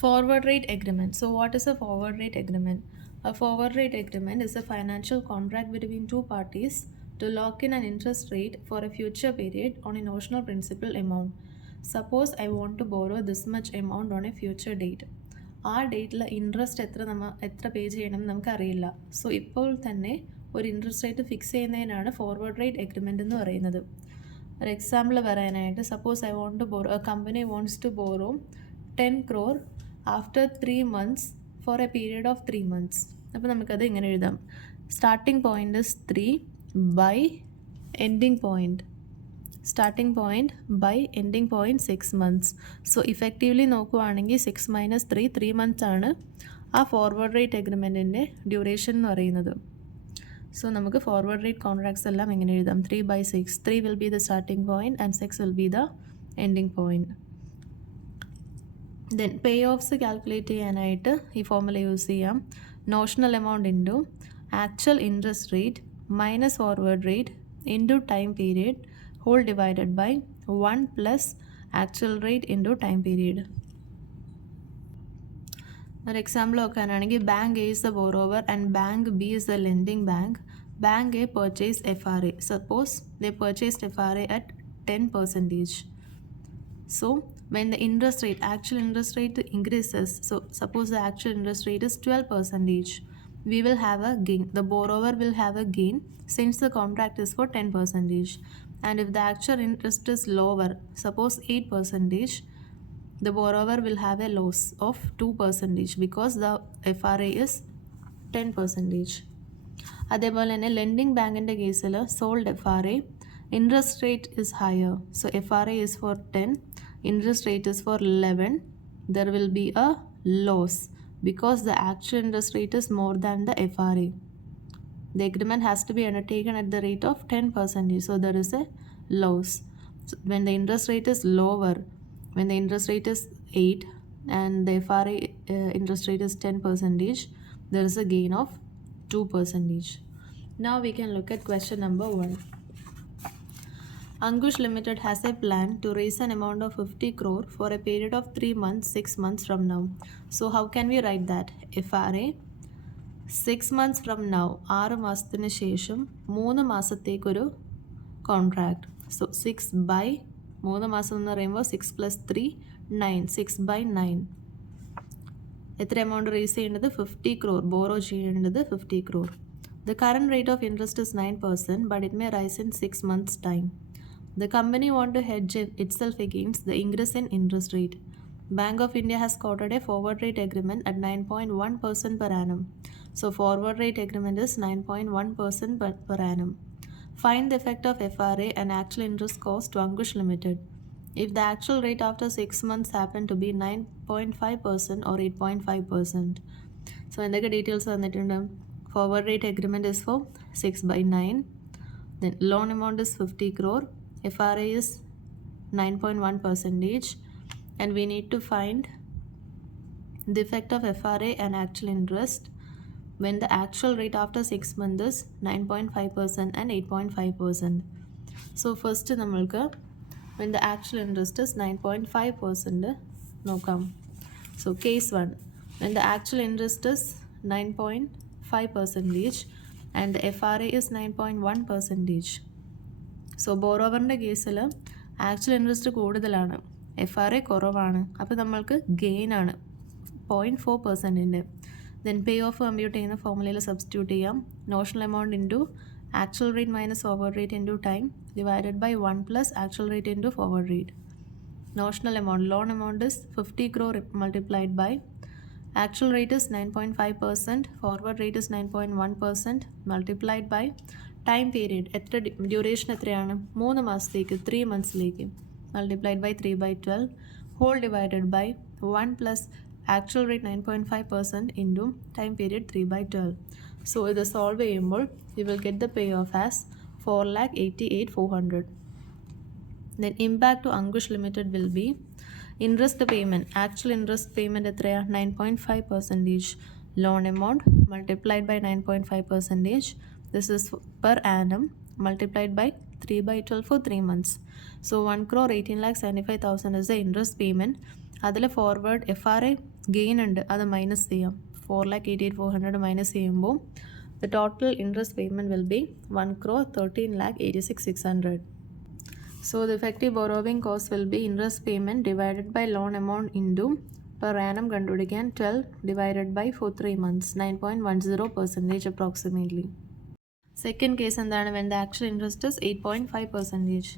Forward rate agreement. So, what is a forward rate agreement? A forward rate agreement is a financial contract between two parties to lock in an interest rate for a future period on a notional principal amount. Suppose I want to borrow this much amount on a future date. ആ ഡേറ്റിൽ ഇൻട്രസ്റ്റ് എത്ര പേ ചെയ്യണമെന്ന് നമുക്കറിയില്ല. സോ ഇപ്പോൾ തന്നെ ഒരു interest rate fix ചെയ്യുന്നതിനാണ് forward rate agreement എന്ന് പറയുന്നത്. ഒരു എക്സാമ്പിൾ പറയാനായിട്ട്, suppose I want to borrow, a company wants to borrow 10 crore after 3 months for a period of 3 months. അപ്പോൾ നമുക്കത് ഇങ്ങനെ എഴുതാം. Starting point is 3 by ending point. Starting point by ending point 6 months. So effectively നോക്കുവാണെങ്കിൽ 6 - 3 3 months ആണ് ആ forward rate എഗ്രിമെൻറ്റിൻ്റെ ഡ്യൂറേഷൻ എന്ന് പറയുന്നത്. സോ നമുക്ക് ഫോർവേഡ് റേറ്റ് കോൺട്രാക്ട്സ് എല്ലാം എങ്ങനെ എഴുതാം? 3/6. 3 will be the starting point and 6 will be the ending point. Then pay offs calculate ചെയ്യാനായിട്ട് ഈ ഫോർമുല യൂസ് ചെയ്യാം. Notional amount into actual interest rate minus forward rate into time period whole divided by 1 plus actual rate into time period. ഒരു example നോക്കാനാണെങ്കിൽ, bank A is the borrower and bank B is the lending bank. Bank A purchase FRA. Suppose they purchased FRA at 10%. So when the interest rate, actual interest rate increases, so suppose the actual interest rate is 12%, we will have a gain. The borrower will have a gain since the contract is for 10%. And if the actual interest is lower, suppose 8%, the borrower will have a loss of 2% because the FRA is 10%. അതേപോലെ തന്നെ ലെൻഡിങ് ബാങ്കിൻ്റെ കേസിൽ sold FRA, interest rate is higher. So FRA is for 10, interest rate is for 11. There will be a loss because the actual interest rate is more than the FRA. The agreement has to be undertaken at the rate of 10%. So there is a loss. So when the interest rate is lower, when the interest rate is 8 and the FRA interest rate is 10%, there is a gain of 2%. Now we can look at question number 1. Ankush Limited has a plan to raise an amount of 50 crore for a period of 3 months, 6 months from now. So how can we write that? FRA 6 months from now, 6 മാസത്തിന് ശേഷം 3 മാസത്തേക്കൊരു contract. So 6 by 3 മാസം എന്ന് പറയുമ്പോൾ 6 + 3 9, 6/9. എത്ര amount raise ചെയ്യേണ്ടത്? 50 crore. Borrow ചെയ്യേണ്ടത് 50 crore. The current rate of interest is 9%, but it may rise in 6 months' time. The company want to hedge itself against the increase in interest rate. Bank of India has quoted a forward rate agreement at 9.1% per annum. So forward rate agreement is 9.1% per annum. Find the effect of FRA and actual interest cost to Ankush Limited. If the actual rate after 6 months happen to be 9.5% or 8.5%. So എന്തൊക്കെ ഡീറ്റെയിൽസ് തന്നിട്ടുണ്ട്? Forward rate agreement is for 6/9. Then loan amount is 50 crore. FRA is 9.1%. And we need to find the effect of FRA and actual interest when the actual rate after 6 months is 9.5% and 8.5%. So first നമ്മൾക്ക് when the actual interest is 9.5% നോക്കാം. So case 1, when the actual interest is 9.5% and the FRA is 9.1%. So ബോറോവറിൻ്റെ കേസിൽ actual interest കൂടുതലാണ്, FRA കുറവാണ്. അപ്പോൾ നമ്മൾക്ക് ഗെയിനാണ് 0.4%. Then pay off compute ചെയ്യുന്ന ഫോർമുലയിൽ സബ്സ്റ്റിറ്റ്യൂട്ട് ചെയ്യാം. Notional amount into actual rate minus forward rate into time divided by 1 plus actual rate into forward rate. Notional amount, loan amount is 50 crore multiplied by actual rate is 9.5%, forward rate is 9.1% multiplied by time period, എത്ര duration എത്രയാണ്? 3 മാസത്തേക്ക്, 3 monthsലേക്ക്, multiplied by 3/12 whole divided by 1 plus actual rate 9.5% into time period 3/12. So ഇത് solve ചെയ്യുമ്പോൾ you will get the pay off as 4,88,400. Then impact to Ankush limited will be interest payment. Actual interest payment എത്രയാണ്? 9.5%. Loan amount multiplied by 9.5%. This is per annum multiplied by 3/12 for 3 months. So 1,18,75,000 is the interest payment. അതിൽ forward FRA gain ഉണ്ട്, അത് മൈനസ് ചെയ്യാം. 4,88,400 മൈനസ് ചെയ്യുമ്പോൾ the total interest payment will be 1,13,86,600. So the effective borrowing cost will be interest payment divided by loan amount into per annum കണ്ടുപിടിക്കാൻ 12 divided by for 3 months 9.10% approximately. Second case എന്താണ്? when the actual interest is 8.5%.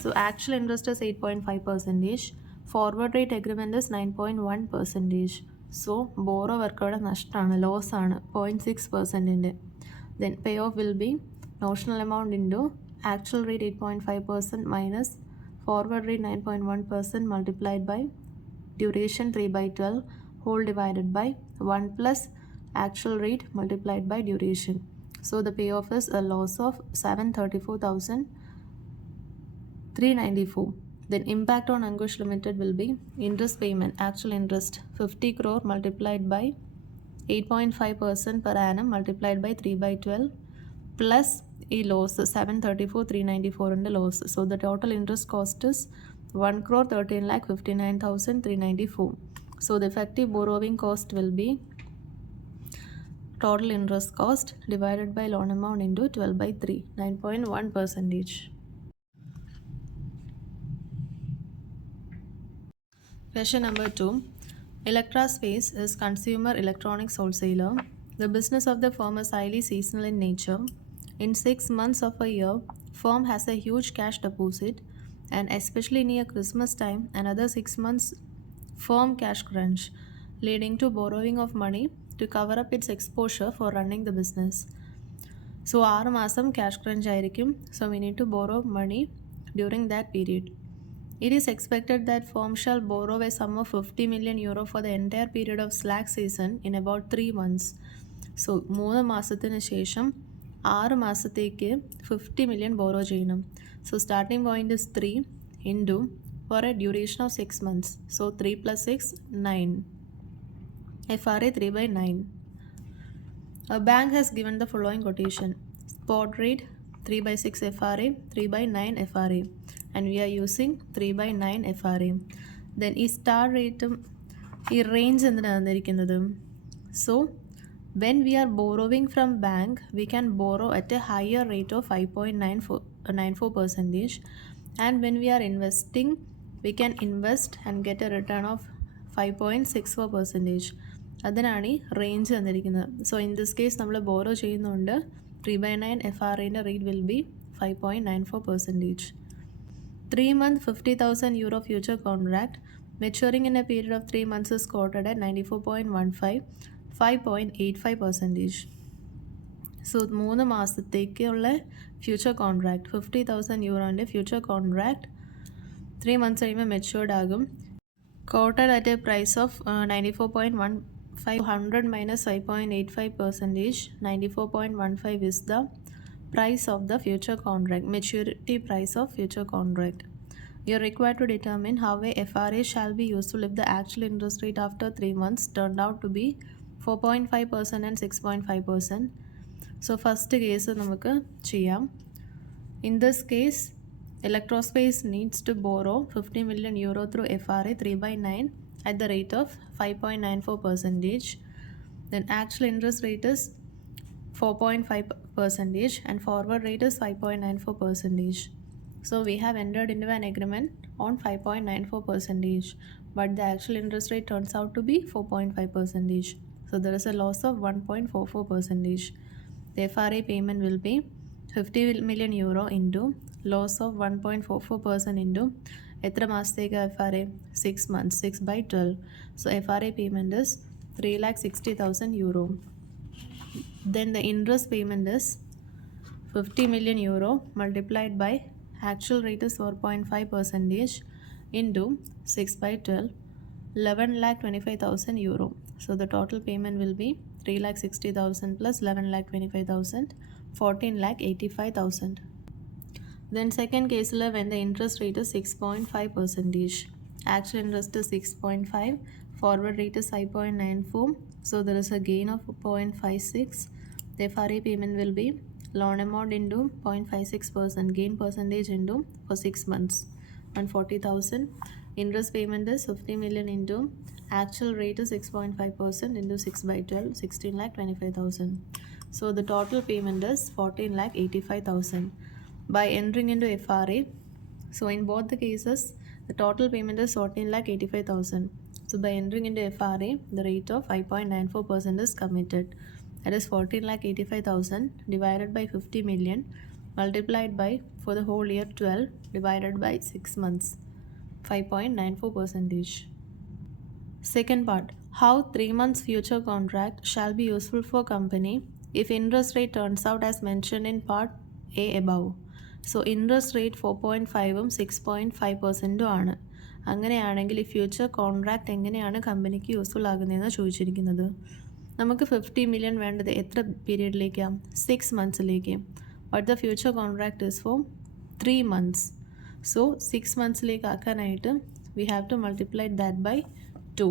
So actual interest is 8.5%. Forward rate agreement is 9.1%. So borrowerക്ക് അവിടെ നഷ്ടമാണ്, ലോസ് ആണ് 0.6%. Then payoff will be notional amount into actual rate 8.5% minus forward rate 9.1% multiplied by duration 3/12 whole divided by 1 plus actual rate multiplied by duration. So the payoff is a loss of 734,394. Then impact on Ankush Limited will be interest payment, actual interest 50 crore multiplied by 8.5% per annum multiplied by 3/12 plus a loss 734,394 in the loss. So the total interest cost is 1,13,59,394. So the effective borrowing cost will be total interest cost divided by loan amount into 12/3 9.1%. Question number 2. Electra Space is consumer electronics wholesaler. The business of the firm is highly seasonal in nature. In 6 months of a year, firm has a huge cash deposit, and especially near Christmas time, another 6 months firm cash crunch, leading to borrowing of money to cover up its exposure for running the business. So 6 മാസം cash crunch ആയിരിക്കും. So we need to borrow money during that period. It is expected that firm shall borrow a sum of 50 million euro for the entire period of slack season in about 3 months. So 3 മാസത്തിന് ശേഷം 6 മാസത്തേക്ക് 50 million borrow ചെയ്യണം. So starting point is 3 into for a duration of 6 months. So 3 plus 6, 9. FRA 3/9. A bank has given the following quotation. Spot rate 3/6 FRA, 3/9 FRA. And we are using 3/9 FRA. Then ഈ സ്റ്റാർ റേറ്റും ഈ റേഞ്ച് എന്തിനാണ് തന്നിരിക്കുന്നത്? So when we are borrowing from bank, we can borrow at a higher rate of 5.94%. And when we are investing, we can invest and get a return of 5.64%. അതിനാണ് ഈ റേഞ്ച് തന്നിരിക്കുന്നത്. So in this case നമ്മൾ ബോറോ ചെയ്യുന്നുണ്ട് 3/9 FRAൻ്റെ rate will be 5.94%. 3-month 50,000 euro future contract maturing in a period of 3 months is quoted at 94.15, 5.85%. So 3 മാസത്തേക്കുള്ള future contract 50,000 യൂറോൻ്റെ future contract 3 months കഴിയുമ്പോൾ matured ആകും. quoted at a price of 94.15, 100 minus 5.85%. 94.15 is the price of the future contract, maturity price of future contract. You are required to determine how a FRA shall be useful if the actual interest rate after 3 months turned out to be 4.5% and 6.5%. So first case നമുക്ക് ചെയ്യാം. In this case, Electrospace needs to borrow 50 million euro through FRA 3/9 at the rate of 5.94%. Then actual interest rate is 4.5% and forward rate is 5.94%. So we have entered into an agreement on 5.94%, but the actual interest rate turns out to be 4.5%. So there is a loss of 1.44%. The FRA payment will be 50 million euro into loss of 1.44% into എത്ര മാസത്തേക്ക് FRA 6 months, 6/12. So FRA payment is 3,60,000 euro. Then the interest payment is 50 million euro multiplied by actual rate is 4.5% into 6/12, 11,25,000 euro. So the total payment will be 3,60,000 plus 11,25,000, 14,85,000. Then second case when the interest rate is 6.5%. Actual interest is 6.5, forward rate is 5.94. So there is a gain of 0.56. The FRA payment will be loan amount into 0.56% gain percentage into for 6 months 140,000. Interest payment is 50 million into actual rate is 6.5% into 6 by 12 16 lakh 25,000. So the total payment is 14 lakh 85,000 by entering into FRA. So in both the cases, the total payment is 14 lakh 85,000. So by entering into FRA, the rate of 5.94% is committed. That is 14 lakh 85,000 divided by 50 million multiplied by for the whole year 12 divided by 6 months 5.94 percentage. Second part, how 3 months future contract shall be useful for company if interest rate turns out as mentioned in part A above. So interest rate 4.5ഉം 6.5% ആണ്. അങ്ങനെയാണെങ്കിൽ ഈ future contract എങ്ങനെയാണ് കമ്പനിക്ക് യൂസ്ഫുൾ ആകുന്നതെന്ന് ചോദിച്ചിരിക്കുന്നത്. നമുക്ക് 50 million വേണ്ടത് എത്ര പീരീഡിലേക്കാണ്? 6 മന്ത്സിലേക്ക്. But the future contract is for 3 months. So 6 മന്ത്സിലേക്ക് ആക്കാനായിട്ട് we have to multiply that by 2.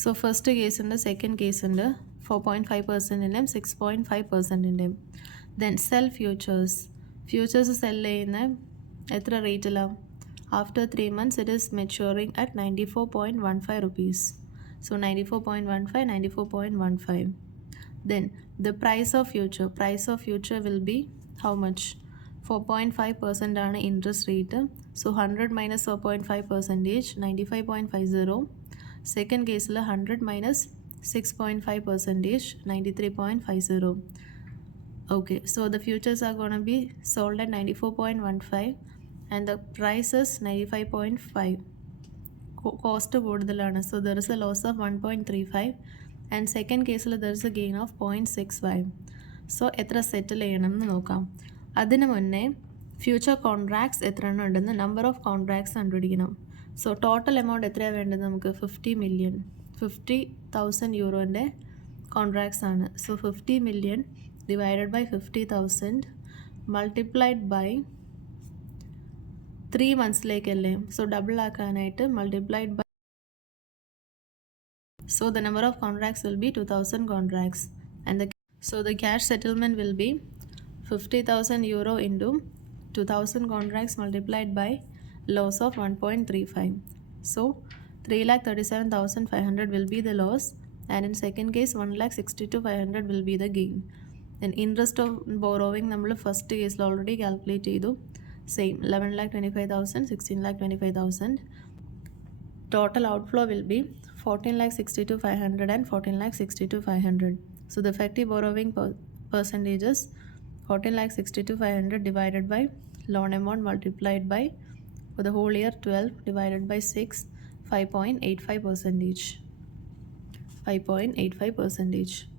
So first case ഉണ്ട്, second case ഉണ്ട്, 4.5%ൻ്റെയും 6.5%ൻ്റെയും. Then sell futures. Futures sell ചെയ്യുന്ന എത്ര റേറ്റിലാണ്? After 3 months it is maturing at 94.15 rupees. So 94.15, 94.15. Then the price of future will be how much? 4.5% ആണ് interest rate. So 100 മൈനസ് 4.5%, 95.50. സെക്കൻഡ് കേസിൽ 100 മൈനസ് 6.5%, 93.50. Okay, so the futures are going to be sold at 94.15 and the price is 95.5. Cost കൂടുതലാണ്. So there is a loss of 1.35 and second കേസിൽ there is a gain of 0.65. സോ എത്ര സെറ്റിൽ ചെയ്യണം എന്ന് നോക്കാം. അതിന് മുന്നേ ഫ്യൂച്ചർ കോൺട്രാക്ട്സ് എത്ര എണ്ണം ഉണ്ടെന്ന് നമ്പർ ഓഫ് കോൺട്രാക്ട്സ് കണ്ടുപിടിക്കണം. സോ ടോട്ടൽ എമൗണ്ട് എത്രയാണ് വേണ്ടത് നമുക്ക്? 50 മില്യൺ, 50,000 യൂറോൻ്റെ കോൺട്രാക്ട്സ് ആണ്. So 50 million divided by 50,000 multiplied by 3 മന്ത്സിലേക്കല്ലേ. സോ ഡബിൾ ആക്കാനായിട്ട് multiplied by. So the number of contracts will be 2,000 contracts and the cash settlement will be 50,000 euro into 2,000 contracts multiplied by loss of 1.35. So 3,37,500 will be the loss and in second case 1,62,500 will be the gain. Then interest of borrowing നമ്മൾ first case already calculate ചെയ്തു. Same 11,25,000, 16,25,000. Total outflow will be 14,62,500 and 14,62,500. So the effective borrowing percentage is 14,62,500 divided by loan amount multiplied by for the whole year 12 divided by 6, 5.85%. 5.85%.